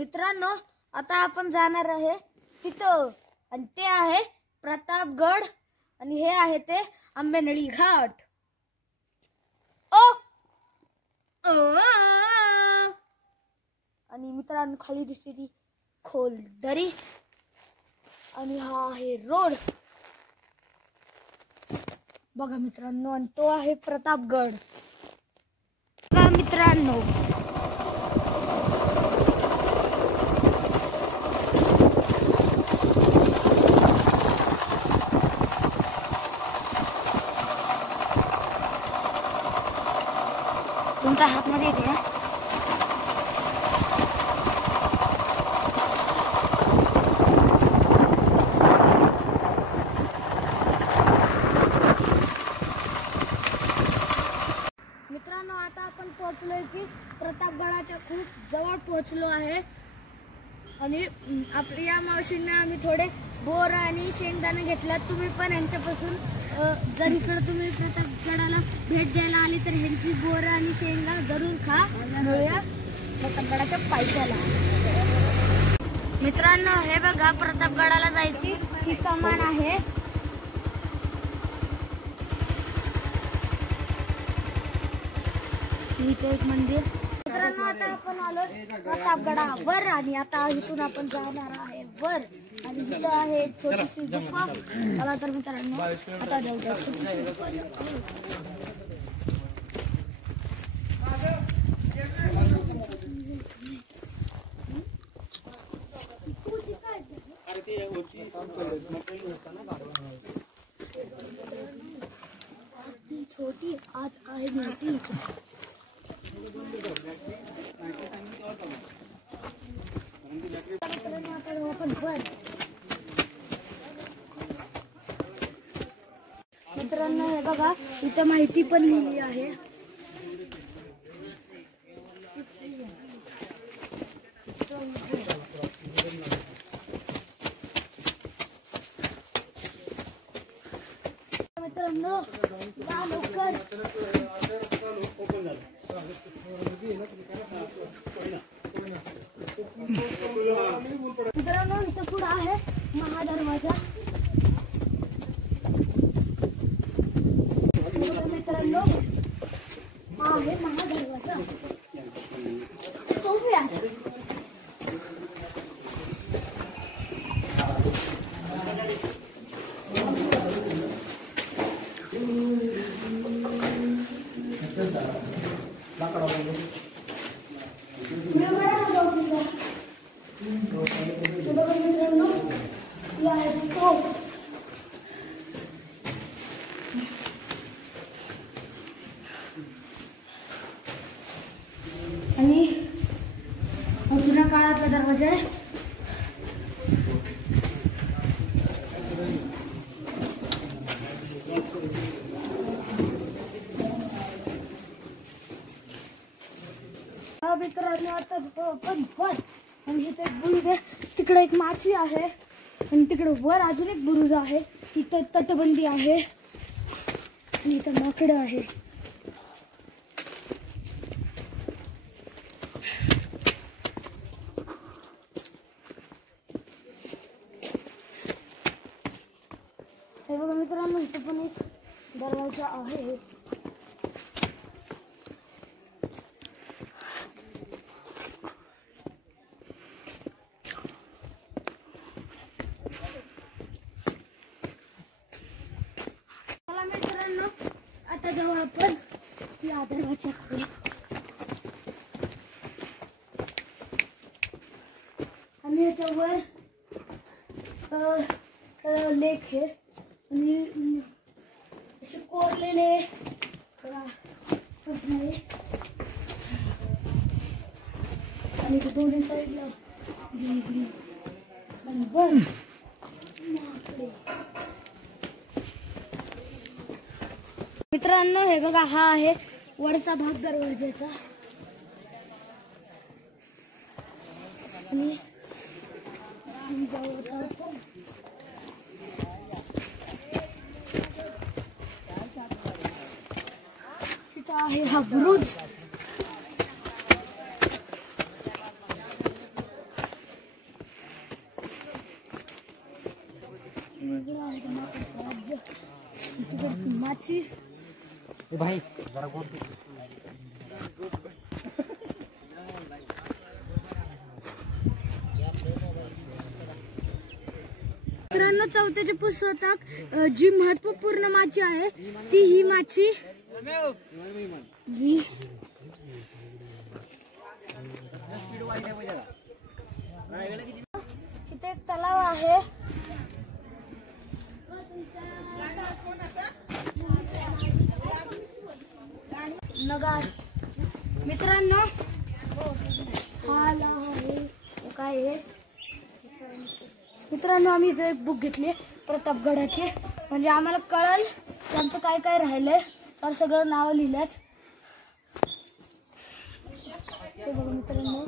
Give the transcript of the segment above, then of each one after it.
मित्रांनो, आता आपण जाणार आहे तिथं आणि ते आहे प्रतापगड आणि हे आहे ते आंबेनळी घाट. आणि मित्रांनो, खाली दिसते ती खोल दरी आणि हा आहे रोड बघा मित्रांनो. आणि तो आहे प्रतापगड बघा मित्रांनो. तुमच्या हातमध्ये येते ना. मित्रांनो, आता आपण पोहोचलोय की प्रतापगडाच्या खूप जवळ पोहोचलो आहे. आणि आपल्या या मावशींना आम्ही थोडे बोर आणि शेंगदाणे घेतल्यात. तुम्ही पण यांच्यापासून जर इकडे तुम्ही प्रतापगडाला भेट द्यायला आली तर ह्यांची बोर आणि शेंगा जरूर खा. मिळूया प्रतापगडाच्या पायथ्याला. मित्रांनो, हे बघा प्रतापगडाला जायची ही कमान आहे. इथे एक मंदिर. मित्रांनो, आता आपण आलो प्रतापगडावर आणि आता इथून आपण जाणार आहे वर. आणि इथं आहे छोटीशी गुफा. चला तर मित्रांनो, आता जाऊ. छोटी आज आहे मोठी. मित्रांनो, हे बघा इथं माहिती पण लिहिली आहे. मित्रांनो, या लवकर. मित्रांनो, इथं पुढे आहे महादरवाजा. मित्रांनो, हा आहे महादरवाजा. तो भी आहे. मित्रांनो, या आहे तो. आणि जुन्या काळातला दरवाजा आहे. मित्रांनो, आता पण आणि इथे एक बुरुज आहे. तिकडे एक माची आहे आणि तिकडे वर अजून एक बुरुज आहे. इथं तटबंदी आहे आणि इथं माकडं आहे. हे बघा मित्रांनो, इथं पण एक दरवाजा आहे. चला मित्रांनो, आता जाऊ आपण या दरवाजाकडे. आणि याच्यावर लेख आहे आणि असे कोरलेले आणि दोन्ही साईडला मित्रांनो, हे बघा हा आहे वरचा भाग दरवाजाचा. आणि तिथं आहे हा बुरुज. माची भाई जरा गोड मित्रांनो, चौथ्याचे पुस्तक जी महत्वपूर्ण माची आहे ती ही माची इथे एक तलाव आहे. नगार मित्रांनो, काय आहे मित्रांनो, आम्ही इथे एक बुक घेतली प्रतापगडाची, म्हणजे आम्हाला कळल त्यांचं काय काय राहिलंय. तर सगळं नाव लिहिल्यात. हे बघा मित्रांनो,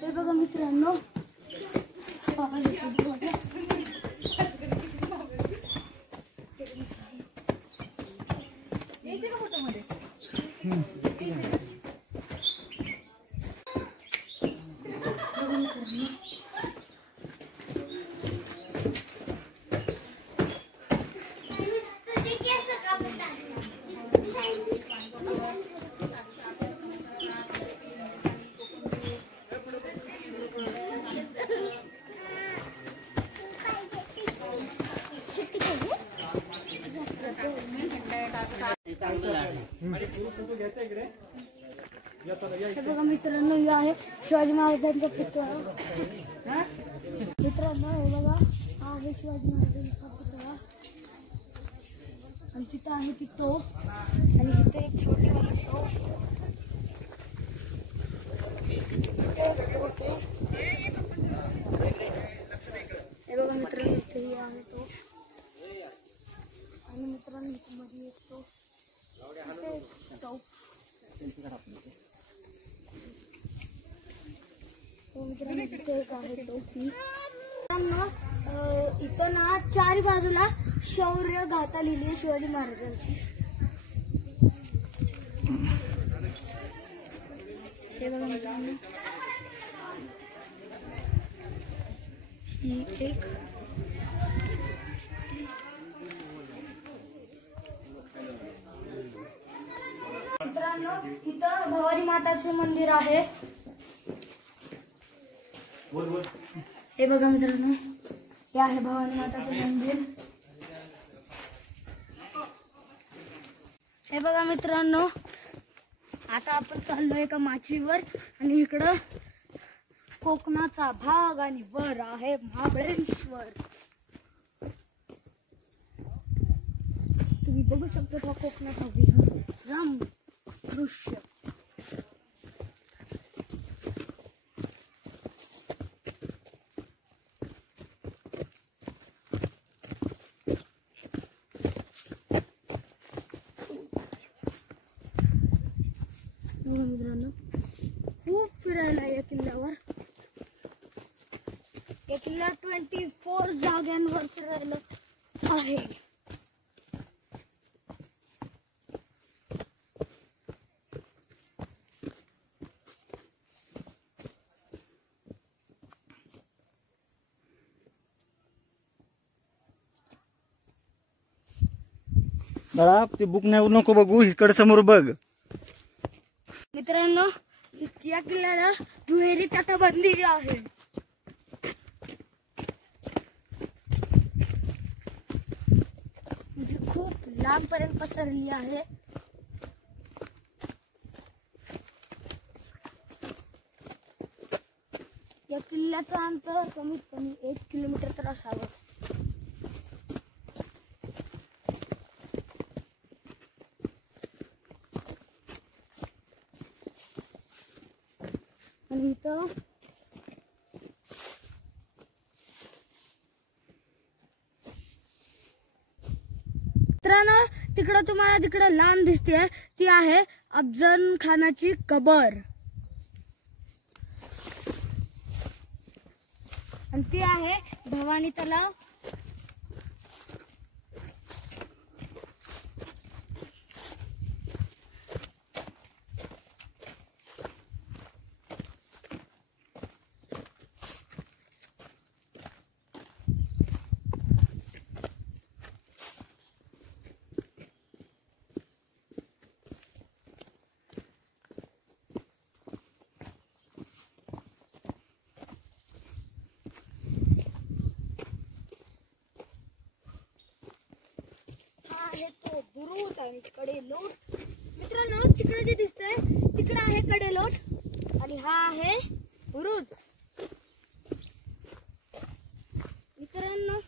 हे बघा मित्रांनो, हे बघा मित्रांनो, हे आहे शिवाजी महाराजांचा पुतळा. मित्रांनो, हे बघा, हा आहे शिवाजी महाराजांचा पुतळा आणि तिथं आहे ती तोफ आणि इथे एक छोटी वाली तोफ. हे बघा मित्रांनो, इथे आहे तोफ आणि मित्रांनो मध्ये एक तोफ. इथं ना चारी बाजूला शौर्य गाथा लिहिली आहे शिवाजी महाराजांची. हे बघा मित्रांनो, ही एक मित्रांनो, इथं भवानी माताचे मंदिर आहे. हे बघा मित्रांनो, हे आहे भवानी माताचे मंदिर. हे बघा मित्रांनो, आता आपण चाललोय एका माचीवर आणि इकडं कोकणाचा भाग आणि वर आहे महाबळेश्वर. तुम्ही बघू शकता हा कोकणाचा विहंगम दृश्य. मित्रांनो, खूप फिरायला या किल्ल्यावर. या किल्ला 24 जाग्यांवर फिरायला आहे. बाळा, ते बुक नाही नको बघू, इकडे समोर बघ. मित्रांनो, या किल्ल्याला दुहेरी तटबंदी आहे. म्हणजे खूप लांबपर्यंत पसरली आहे. या किल्ल्याचं अंतर कमीत कमी 1 किलोमीटर तर असावं. आणि इथं मित्रांनो, तिकडं तुम्हाला तिकडं लांब दिसते ती आहे अफजल खानाची कबर आणि ती आहे भवानी तलाव. बुरुज आणि कडेलोट. मित्रांनो, तिकडे जे दिसतंय तिकडे आहे कडेलोट आणि हा आहे बुरुज. मित्रांनो,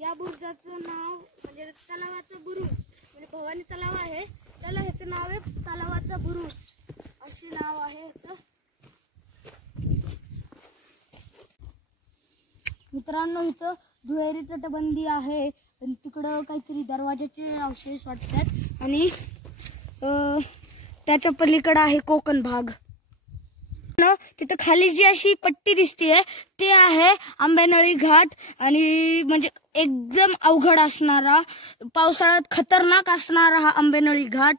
या बुरुजाचं नाव म्हणजे तलावाचं बुरुज म्हणजे भवानी तलाव आहे, त्याला ह्याचं नाव आहे तलावाचा बुरुज असे नाव आहे ह्याचं. मित्रांनो, इथं दुहेरी तटबंदी आहे आणि तिकडं काहीतरी दरवाजाचे अवशेष वाटतात आणि त्याच्या पलीकडे आहे कोकण भाग. तिथं खाली जी अशी पट्टी दिसतीये ते आहे आंबेनळी घाट आणि म्हणजे एकदम अवघड असणारा, पावसाळ्यात खतरनाक असणारा हा आंबेनळी घाट.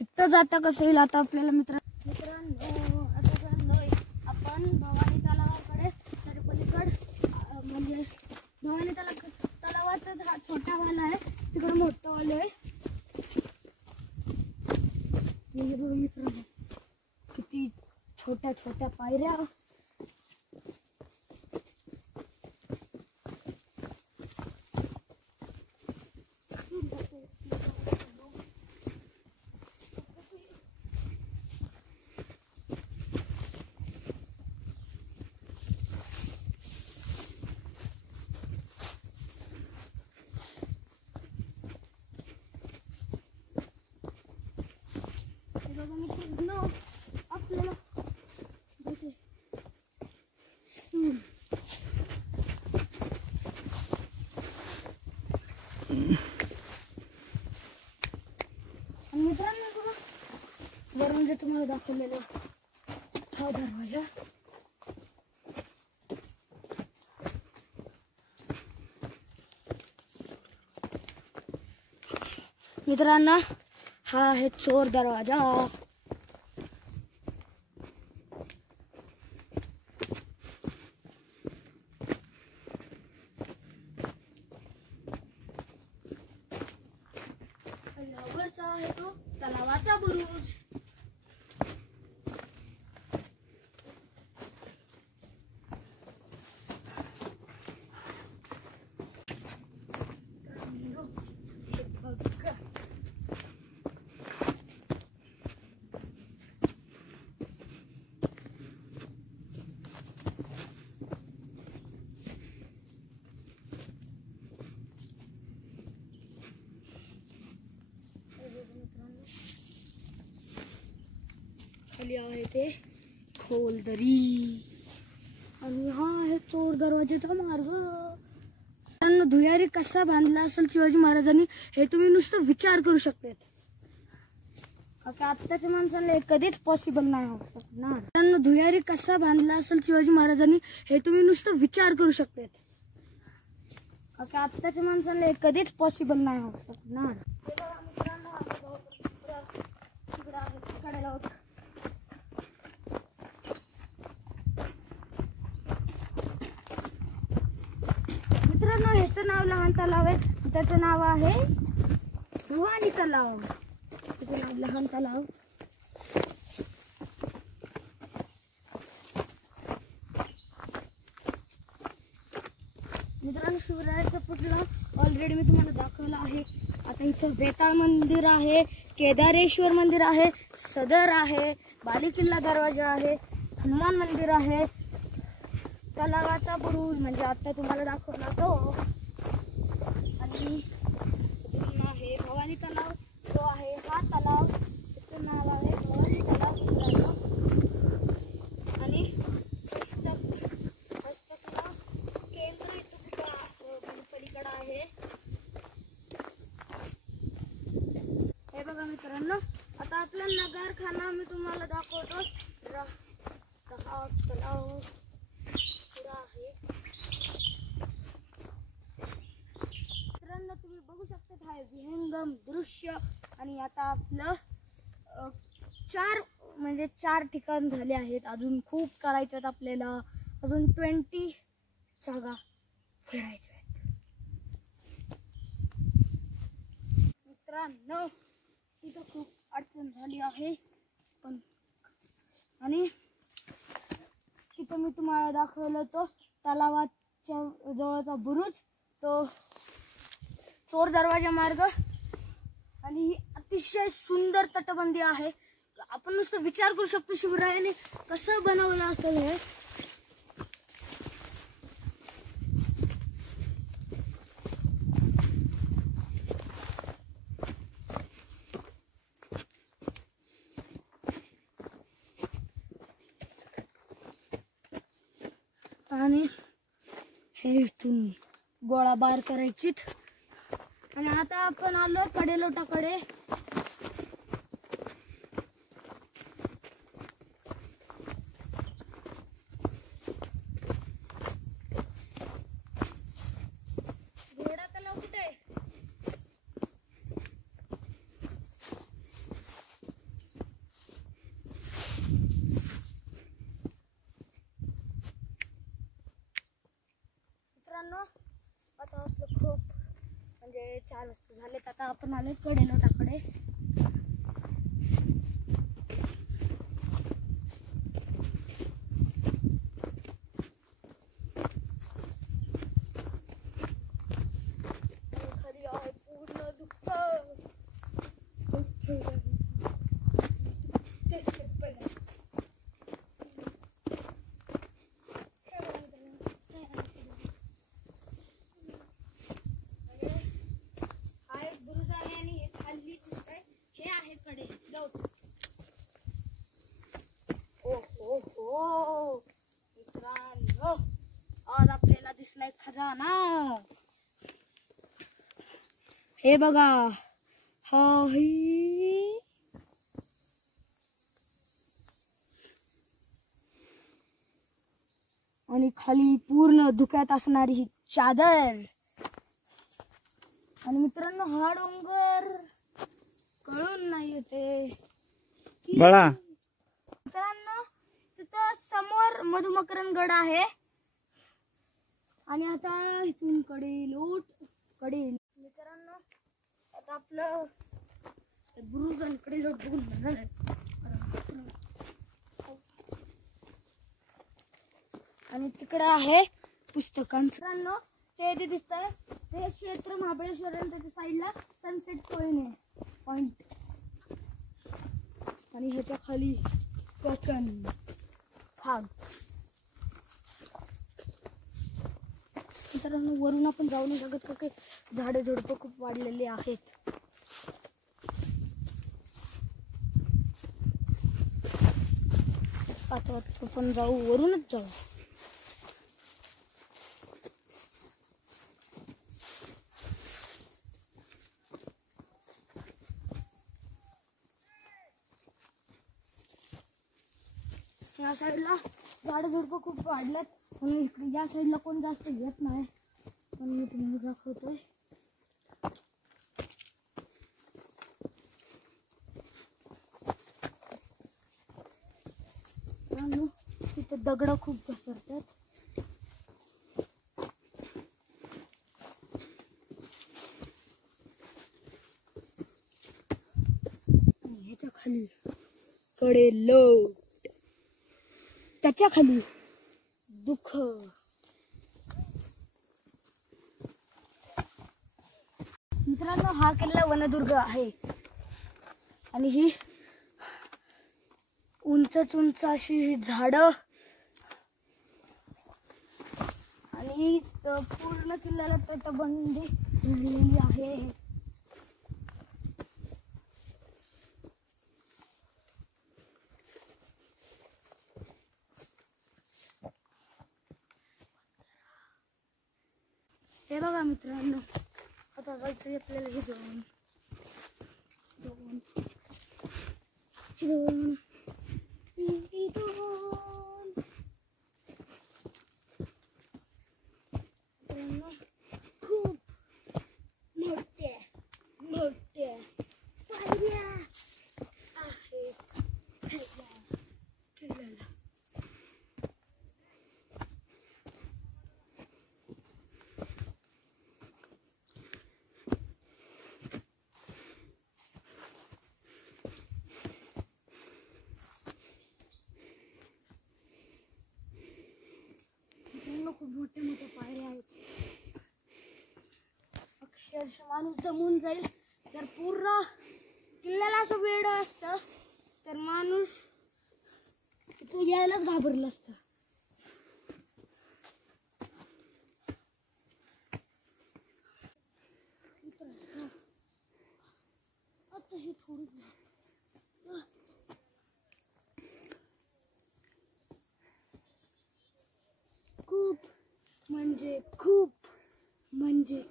तिथं जाता कसं येईल आता आपल्याला. मित्रांनो, आता चाललोय आपण भवानी तलावाकडे. तर पलीकड म्हणजे भवानी तलावाचा हा छोटा वाला आहे, तिकडे मोठा वाला आहे. मित्रांनो, किती छोट्या छोट्या पायऱ्या. आपल्याला मित्रांनो, वरून जे तुम्हाला दाखवलेलं हा दरवाजा. मित्रांनो, हा आहे चोर दरवाजा. वरचा आहे तो तलावाचा बुरुज. खाली आहे ते खोल दरी आणि हा आहे चोर दरवाजाचा मार्ग. धुयारी कसा बांधला असेल शिवाजी महाराजांनी हे तुम्ही नुसतं विचार करू शकतात. आत्ताच्या माणसाला कधीच पॉसिबल नाही होऊ शकणार. धुयारी कसा बांधला असेल शिवाजी महाराजांनी हे तुम्ही नुसतं विचार करू शकतात. आत्ताच्या माणसाला कधीच पॉसिबल नाही होऊ शकणार. मित्रांनो, ह्याचं नाव लहान तलाव आहे, त्याचं नाव आहे भवानी तलाव. त्याचं नाव लहान तलाव. मित्रांनो, शिवरायाचं पुतळा ऑलरेडी मी तुम्हाला दाखवलं आहे. आता इथं बेताळ मंदिर आहे, केदारेश्वर मंदिर आहे, सदर आहे, बालेकिल्ला दरवाजा आहे, हनुमान मंदिर आहे, तलावाचा बुरुज म्हणजे आता तुम्हाला दाखवला तो, आणि आहे भवानी तलाव. तो आहे हा तलाव, त्याचं नाव आहे भवानी तलाव. आणि हस्तकला केंद्र इथं पलीकडे आहे. हे बघा मित्रांनो, आता आपला नगरखाना मी तुम्हाला दाखवतो. तलाव आहे. मित्रांनो, तुम्ही बघू शकता हा विहंगम दृश्य. आणि आता आपलं 4 ठिकाण झाले आहेत. अजून खूप करायचे आहेत आपल्याला. अजून 20 जागा फिरायच्या आहेत. मित्रांनो, तिथं खूप अडचण झाली आहे पण, आणि तिथं मी तुम्हाला दाखवलं तो तलावाच्या जवळचा बुरुज. तो चोर दरवाजा मार्ग आणि ही अतिशय सुंदर तटबंदी आहे. आपण नुसतं विचार करू शकतो शिवरायांनी कसं बनवलं असेल हे. आणि हे इथून गोळाबार करायचीत. आणि आता आपण आलो कडेलोटाकडे. घोडा तलाव कुठे आहे? मित्रांनो आता आपलं खूप म्हणजे 4 वाजता झालेत. आता आपण आलो कडेलोटाकडे. खाली आहे पूर्ण दुःख. मित्रांनो आज आपल्याला दिसलाय खजाना. हे बघा हा ही आणि खाली पूर्ण धुक्यात असणारी ही चादर. आणि मित्रांनो हा डोंगर कळून नाही येते बाळा. मित्रांनो तिथं समोर मधुमकरन गड आहे. आणि आता इथून कडेलोट मित्रांनो आता आपलं बुरुज आणि कडेलोट बघून झालंय. आणि तिकडे आहे पुस्तकांचं. मित्रांनो ते जे दिसतंय ते क्षेत्र महाबळेश्वर आणि त्याच्या साईडला सनसेट पॉइंट. आणि ह्याच्या खाली कोकण भाग. मित्रांनो वरून आपण जाऊ नाही शकत का काही झाडे झुडपं खूप वाढलेली आहेत. आता आपण जाऊ वरूनच जाऊ. या साईडला झाड झुडपं खूप वाढल्यात. आणि या साईडला कोण जास्त येत नाही पण मी तुम्हाला दाखवतोय. तिथे दगड खूप घसरतात. ह्याच्या खाली कडेलोट, त्याच्या खाली दुःख. मित्रांनो हा किल्ला वनदुर्ग आहे. आणि ही उंच अशी झाडं आणि पूर्ण किल्ल्याला तटबंदी झालेली आहे. हे बघा मित्रांनो आता जायचं आपल्याला हे दोन खूप मोठ्या पायऱ्या आहेत किल्ल्याला. माणूस दमून जाईल. तर पूर्ण किल्ल्याला असं वेळ असतं तर माणूस तिथे यायलाच घाबरलं असतं. आता हे थोडी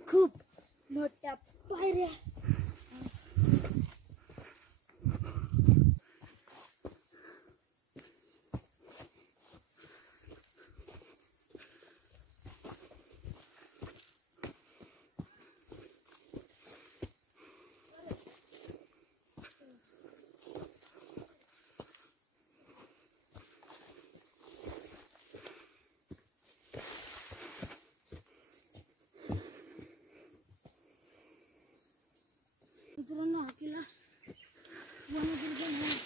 खूप मोठ्या पायऱ्या. मित्रांनो हा किल्ला वनदुर्ग नाही.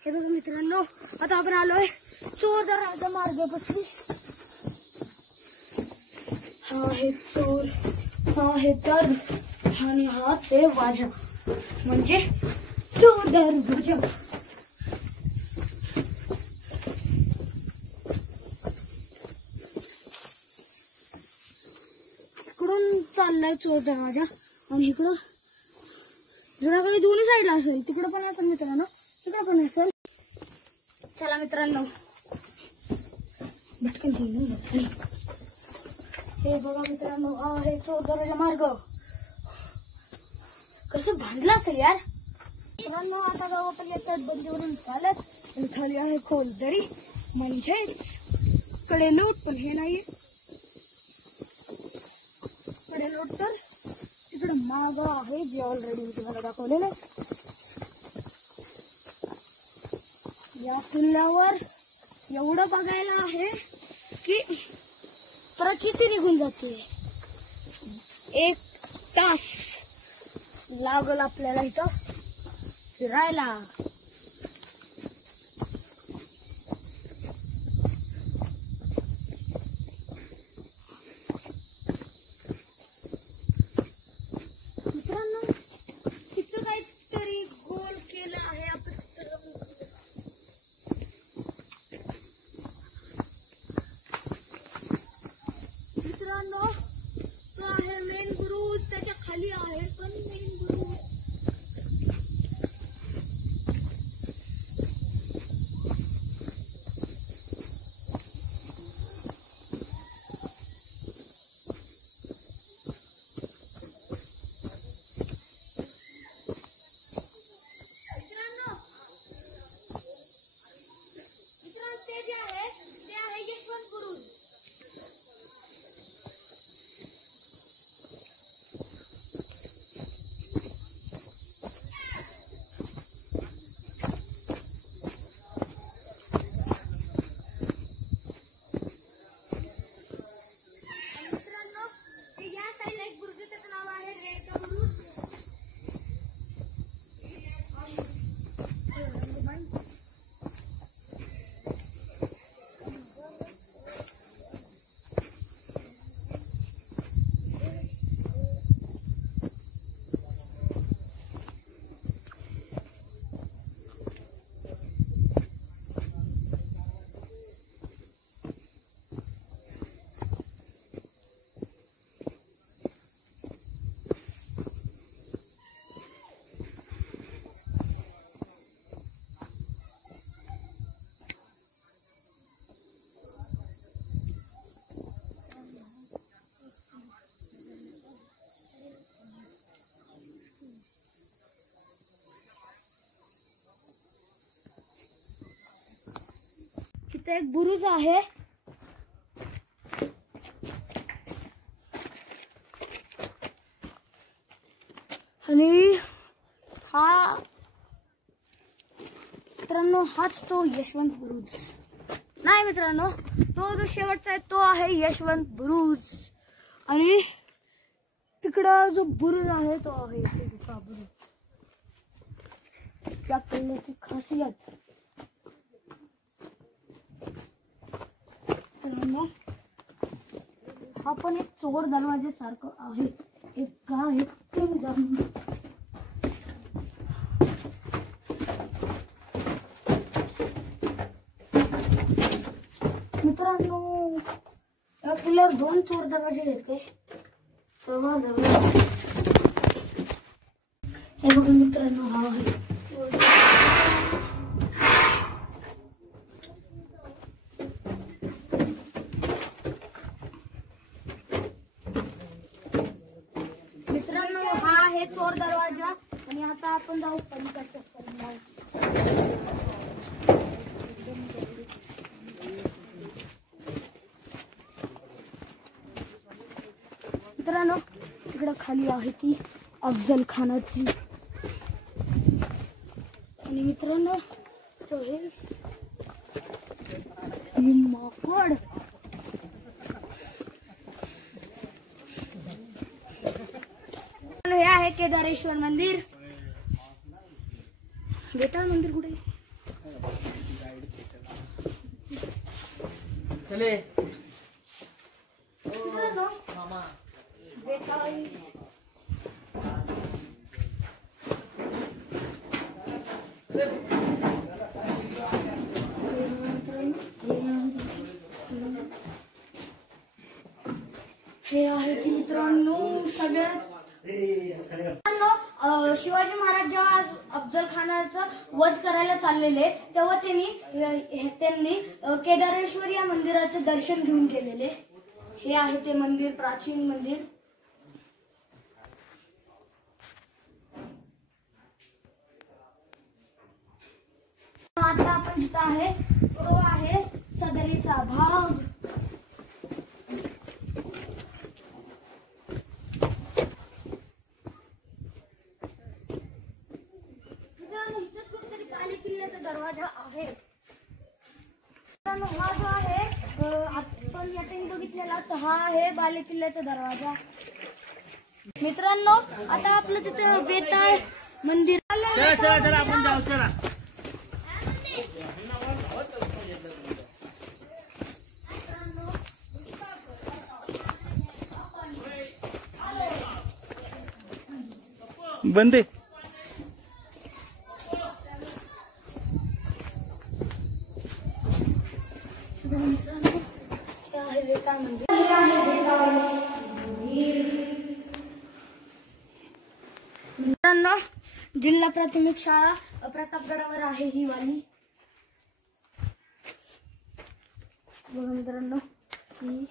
हे बघा मित्रांनो, आता आपण आलोय चोर दरवाजा मार्गापासून. हा आहे चोर, हा आहे दर आणि हाच आहे वाजा म्हणजे चोर दरवाजा. इकडून चाललाय चोर दरवाजा आणि इकडं जुनाकडे दोन्ही साईडला असेल, तिकडं पण असेल मित्रांनो, तिकडं पण असेल. चला मित्रांनो भटकन हे बघा मित्रांनो, हा आहे चोर दरवाजा मार्ग. कसं बांधला असेल यार मित्रांनो. आता गावाकडे येतात बंदीवरून चालत आणि खाली आहे खोलदरी म्हणजे कडेलोट, पण हे नाही कडेलोट तर तिकडे माग आहे जे ऑलरेडी मी तुम्हाला दाखवलेलं आहे. या किल्ल्यावर एवढं बघायला आहे की प्रचिती निघून जाते. 1 तास लागल आपल्याला इथं फिरायला. मित्रांनो तिथं काहीतरी गोल केलं आहे आपण. मित्रांनो तो आहे मेन बुरुज, त्याच्या खाली आहे पण मेन बुरुज. मित्रांनो ते जे आहे ते आहे यशवंत बुरुज. इथे एक बुरुज आहे. आणि हा मित्रांनो हाच तो यशवंत बुरुज नाही मित्रांनो, तो जो शेवटचा आहे तो आहे यशवंत बुरुज. आणि तिकडं जो बुरुज आहे तो आहे गुफा बुरुज. त्या किल्ल्याची खासियत मित्रांनो हा पण एक चोर दरवाजे सारखं आहे. एक काय ते जाऊन मित्रांनो या किल्ल्यावर 2 चोर दरवाजे आहेत काय. हे बघा मित्रांनो हा आहे मित्रांनो, हा आहे चोर दरवाजा. आणि आता आपण जाऊ पलीकडच्या साईडला. मित्रांनो तिकडं खाली आहे ती अफजल खानाची. आणि मित्रांनो तो हे माकड. हे आहे केदारेश्वर मंदिर. बेताळ मंदिर कुठे चले मित्रांनो बेताळ हे आहे की मित्रांनो सगळ्यात शिवाजी महाराज जेव्हा अफजल खानाचा वध करायला चाललेले तेव्हा त्यांनी केदारेश्वर या मंदिराचे दर्शन घेऊन गेलेले. हे आहे ते मंदिर, प्राचीन मंदिर. आता आपण जिथं आहे तो आहे सदरीचा भाग. दरवाजा आहे. हा जो आहे आपण या ठिकाणी बघितलेला तर हा आहे बाले किल्ल्याचा दरवाजा. मित्रांनो आता आपलं तिथं बेताळ मंदिर. चला आपण जाऊ. चला बंदे मित्रांनो जिल्हा प्राथमिक शाळा प्रतापगडावर आहे ही वाली. बघा मित्रांनो ही.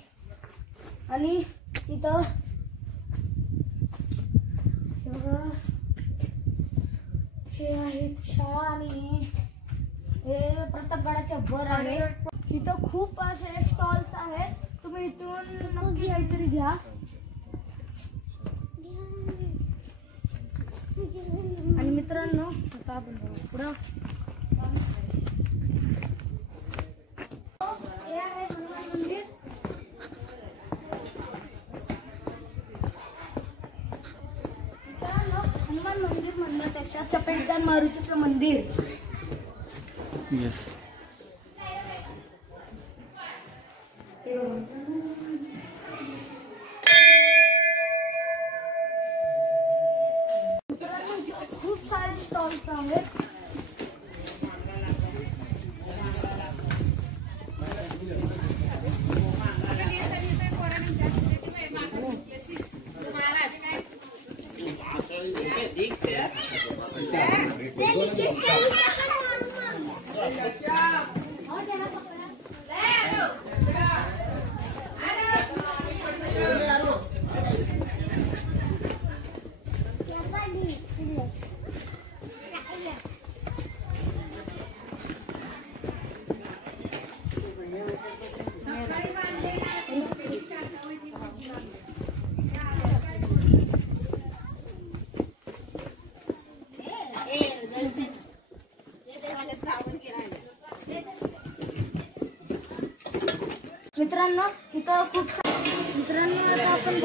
आणि इथं हे आहे शाळा आणि हे प्रतापगडाच्या वर आहे. इथं खूप असे स्टॉल्स आहेत. तुम्ही इथून नक्की काहीतरी घ्या. आणि मित्रांनो आता आपण पुढं हे आहे हनुमान मंदिर. मित्रांनो हनुमान मंदिर म्हणण्यापेक्षा चपेटदार मारुतीचं मंदिर. येस खूप सारे स्टॉल्स आहेत. मित्रांनो इथं खूप मित्रांनो आता आपण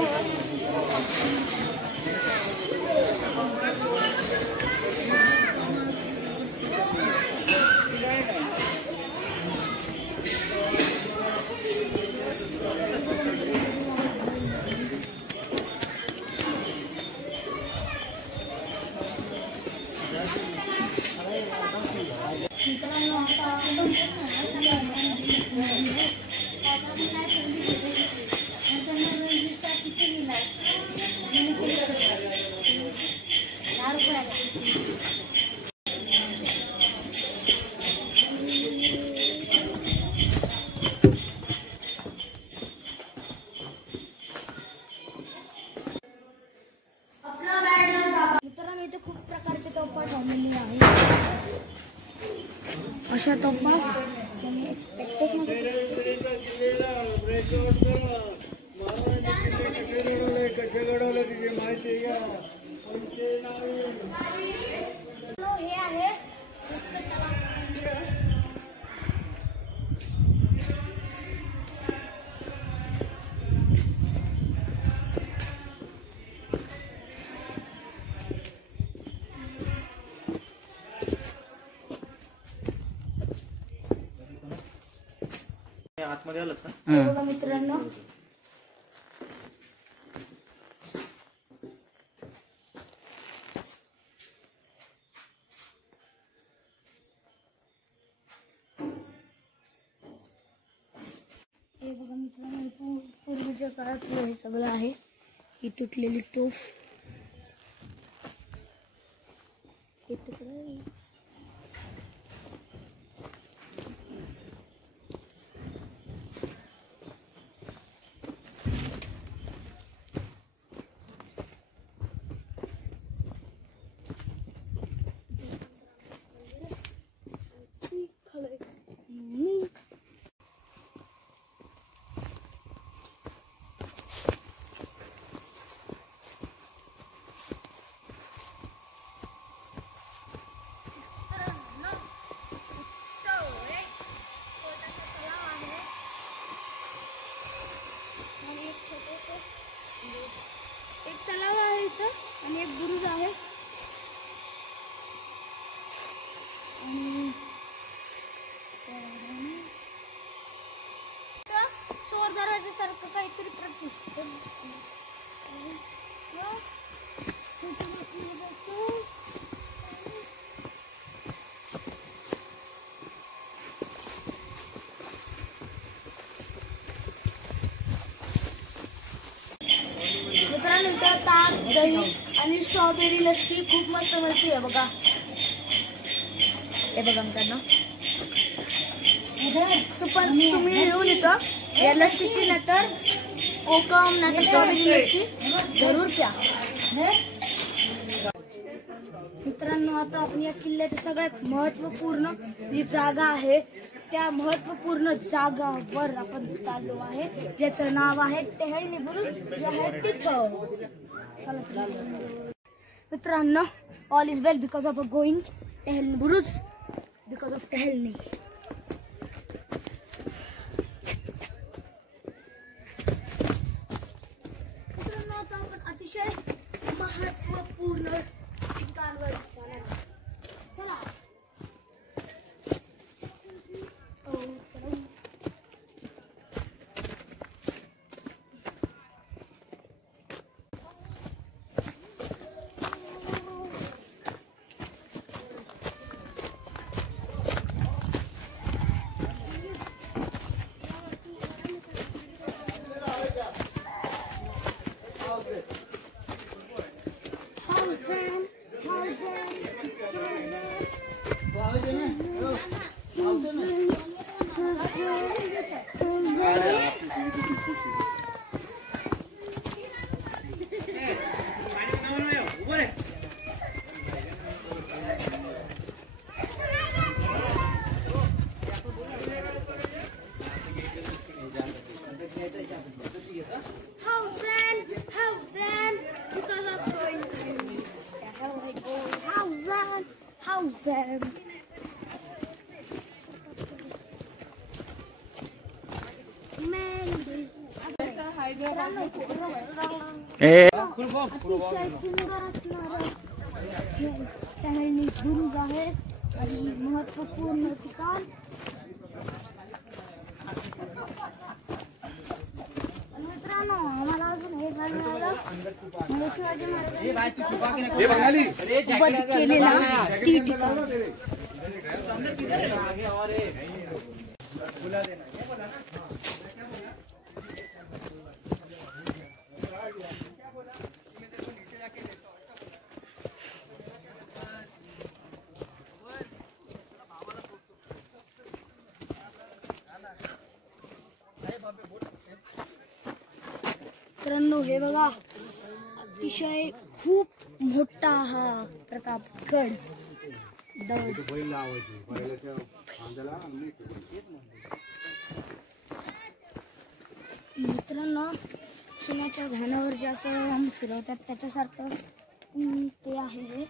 मित्रांनो इथे खूप प्रकारचे तोफा ठेवलेले आहेत. अशा तोफा तुम्ही एक्सपेक्टच हे आहे आतमध्ये आलं का? हे बघा मित्रांनो पूर्वीच्या काळातलं हे सगळं आहे. ही तुटलेली तोफ हे तुकडं एक तलाव आहे इथं आणि एक बुरुज आहे आणि चोर दरवाजासारखं काहीतरी प्रतिष्ठित मित्रांनो इथं ताक दही आणि स्ट्रॉबेरी लस्सी खूप मस्त मिळते आहे बघा. हे बघा मित्रांनो तुम्ही येऊन इथं या लस्सीची नंतर कोकम नंतर स्ट्रॉबेरी लस्सी जरूर प्या. मित्रांनो आता आपण या किल्ल्याची सगळ्यात महत्त्वपूर्ण जी जागा आहे त्या महत्त्वपूर्ण जागावर आपण चाललो आहे ज्याचं नाव आहे टेहळणी बुरुज जे आहे तिथं. मित्रांनो all is well because of going टेहळणी बुरुज बिकॉज ऑफ टेहळणी. मित्रांनो आता आपण अतिशय महत्त्वपूर्ण ठिकाणवर जाणार. चला How's that? Man. ए अतिशय सुंदर असणारं हे टहलणी दुर्ग आहे आणि महत्वपूर्ण ठिकाण. मित्रांनो आम्हाला अजून हे जाणवलं शिवाजी महाराजांनी वध केलेला ती ठिकाण. मित्रांनो हे बघा अतिशय खूप मोठा हा प्रतापगड. मित्रांनो सोन्याच्या घाण्यावर जे असं फिरवतात त्याच्यासारखं ते आहे हे.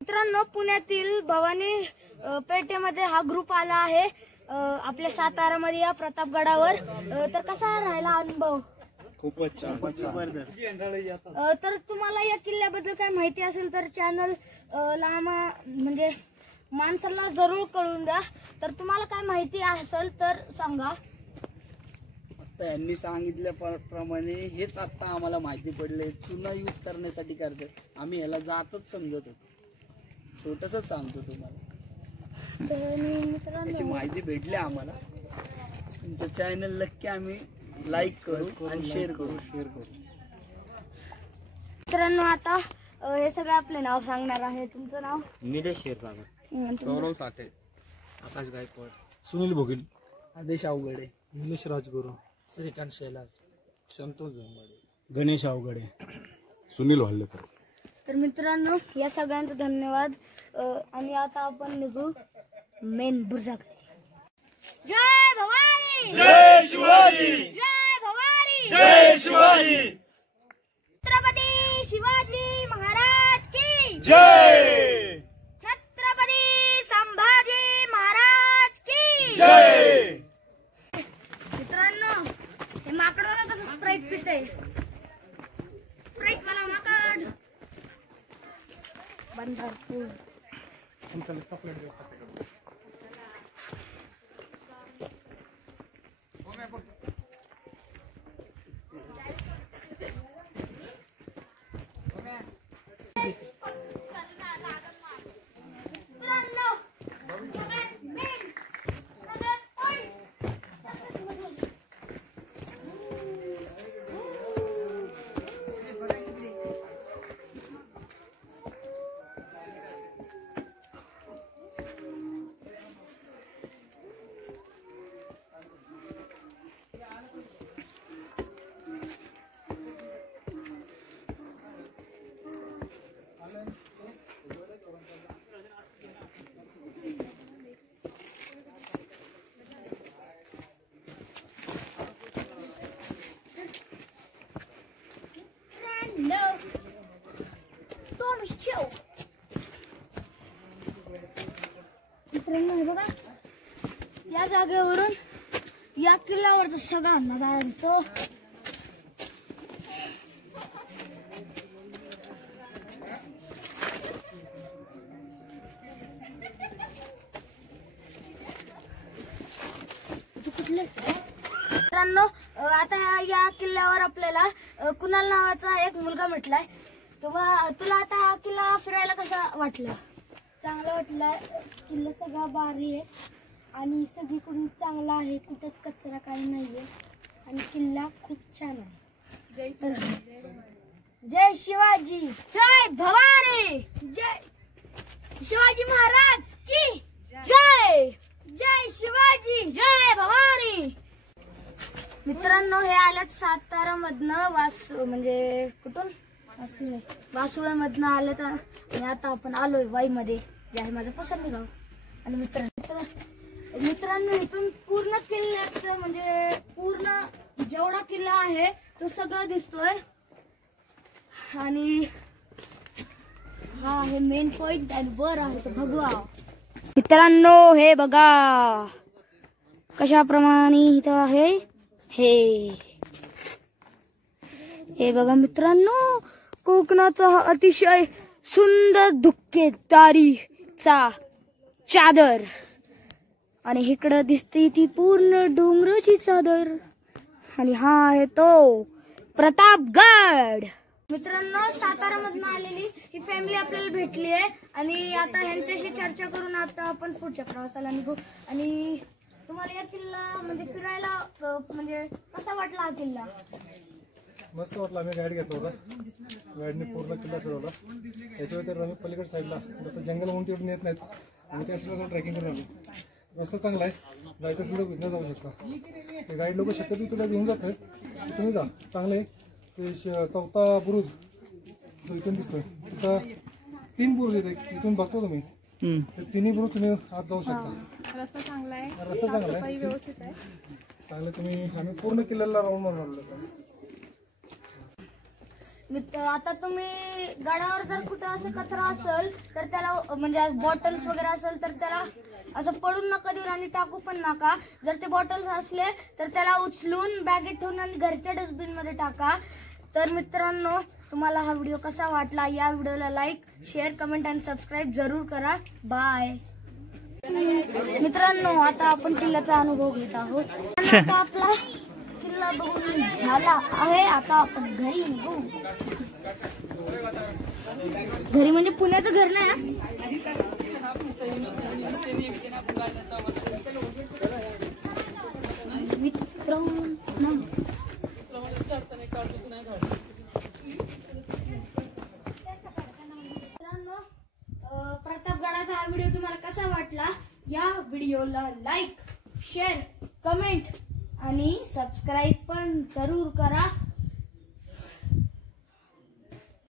मित्रांनो पुण्यातील भवानी पेठेमध्ये हा ग्रुप आला आहे आपल्या सातारामध्ये या प्रतापगडावर. तर कसा राहिला अनुभव? खूपच छान, जबरदस्त. तर तुम्हाला या किल्ल्याबद्दल काय माहिती असेल तर चॅनल ला म्हणजे माणसांना जरूर कळून द्या. तर तुम्हाला काय माहिती असेल तर सांगा. आता यांनी सांगितल्याप्रमाणे हेच आता आम्हाला माहिती पडले. चुना यूज करण्यासाठी करतात. आम्ही ह्याला जातच समजत होतो. छोटसच सांगतो तुम्हाला. तर मित्रांनो याची माहिती भेटली आम्हाला. तुमचं चॅनल नक्की आम्ही लाईक करू आणि शेअर करू. मित्रांनो आता हे सगळे आपले नाव सांगणार आहे. तुमचं नाव? निलेश क्षीरसागर, गौरव साठे, आकाश गायकवाड, सुनील भोगिल, आदेश अवघडे, निलेश राजगुरू, श्रीकांत शेलार, संतोष झोंबाडे, गणेश अवघडे, सुनील वाल्लेकर. तर मित्रांनो या सगळ्यांचा धन्यवाद. आणि आता आपण निघू मेन बुर्जाकडे. जय भवानी, जय शिवाजी, जय भवानी, जय शिवाजी, छत्रपती शिवाजी महाराज की जय, छत्रपती संभाजी महाराज की जय. मित्रांनो हे माकड बघा कसं स्प्राईट पितंय. स्प्राईट मला माकड बंधारपूर. मित्रांनो हे बघा या जागेवरून या किल्ल्यावरचा सगळा नजारा दिसतो. मित्रांनो आता या किल्ल्यावर आपल्याला कुणाल नावाचा एक मुलगा भेटलाय. तुला आता हा किल्ला फिरायला कसा वाटला? चांगला वाटला. किल्ला सगळा भारी आहे आणि सगळीकडून चांगला आहे. कुठंच कचरा काही नाहीये आणि किल्ला खूप छान आहे. जय शिवाजी, जय भवानी, जय शिवाजी महाराज की जय, जय शिवाजी, जय भवानी. मित्रांनो हे आल्यात सातारा मधनं म्हणजे कुठून वासुळे मधनं आलेत आणि आता आपण आलोय वाई मध्ये जे आहे माझं पसंती गाव. आणि मित्रांनो इथून पूर्ण किल्ल्याचं म्हणजे पूर्ण जेवढा किल्ला आहे तो सगळं दिसतोय. आणि हा आहे मेन पॉइंट आणि वर आहे तो भगवा. मित्रांनो हे बघा कशाप्रमाणे इथं आहे हे बघा मित्रांनो, कोकणाचा हा अतिशय सुंदर धुक्केदारीचा चादर आणि इकडं दिसते ती पूर्ण डोंगराची चादर आणि हा आहे तो प्रतापगड. मित्रांनो, सातारामधून आलेली ही फॅमिली आपल्याला भेटली आहे आणि आता ह्यांच्याशी चर्चा करून आता आपण पुढच्या प्रवासाला निघू. आणि तुम्हाला या किल्ला म्हणजे फिरायला म्हणजे कसा वाटला हा किल्ला? मस्त वाटलं. आम्ही गाईड घेतला होता, गाईडने पूर्ण किल्ला फिरवला. त्याच्यावर तर आम्ही पलीकडे साईडला आता जंगल म्हणून तिकडून येत नाहीत, आम्ही त्या साईडला ट्रेकिंग करून आलो. रस्ता चांगला आहे, जायचं सुद्धा बिझनेस जाऊ शकता. ते गाईड लोक शक्यतो तुला घेऊन जात नाहीत, तुम्ही जा. चांगलं आहे ते. चौथा बुरुज जो इथून दिसतोय, तिथं 3 बुरुज येते, इथून बघतो तुम्ही. तर 3ही बुरुज तुम्ही आत जाऊ शकता. रस्ता चांगला आहे, रस्ता चांगला आहे, व्यवस्थित आहे. चांगलं. आम्ही पूर्ण किल्ल्याला राऊंड मारून आलो. आता तुम्ही गडावर जर कुठं असं कचरा असेल तर त्याला म्हणजे बॉटल्स वगैरे असेल तर त्याला असं पडून नका देऊ आणि टाकू पण नका. जर ते बॉटल्स असले तर त्याला उचलून बॅगेत ठेवून आणि घरच्या डस्टबिन मध्ये टाका. तर मित्रांनो, तुम्हाला हा व्हिडिओ कसा वाटला? या व्हिडिओला लाईक, शेअर, कमेंट आणि सबस्क्राईब जरूर करा. बाय. मित्रांनो, आता आपण किल्ल्याचा अनुभव घेत आहोत. आता आपला किल्ला बघून झाला आहे. आता आपण घरी निघू. घरी म्हणजे पुण्याचं घर नाही. मित्रांनो, प्रतापगडाचा हा व्हिडिओ तुम्हाला कसा वाटला? या व्हिडिओला लाईक, शेअर, कमेंट आणि सबस्क्राईब पण जरूर करा.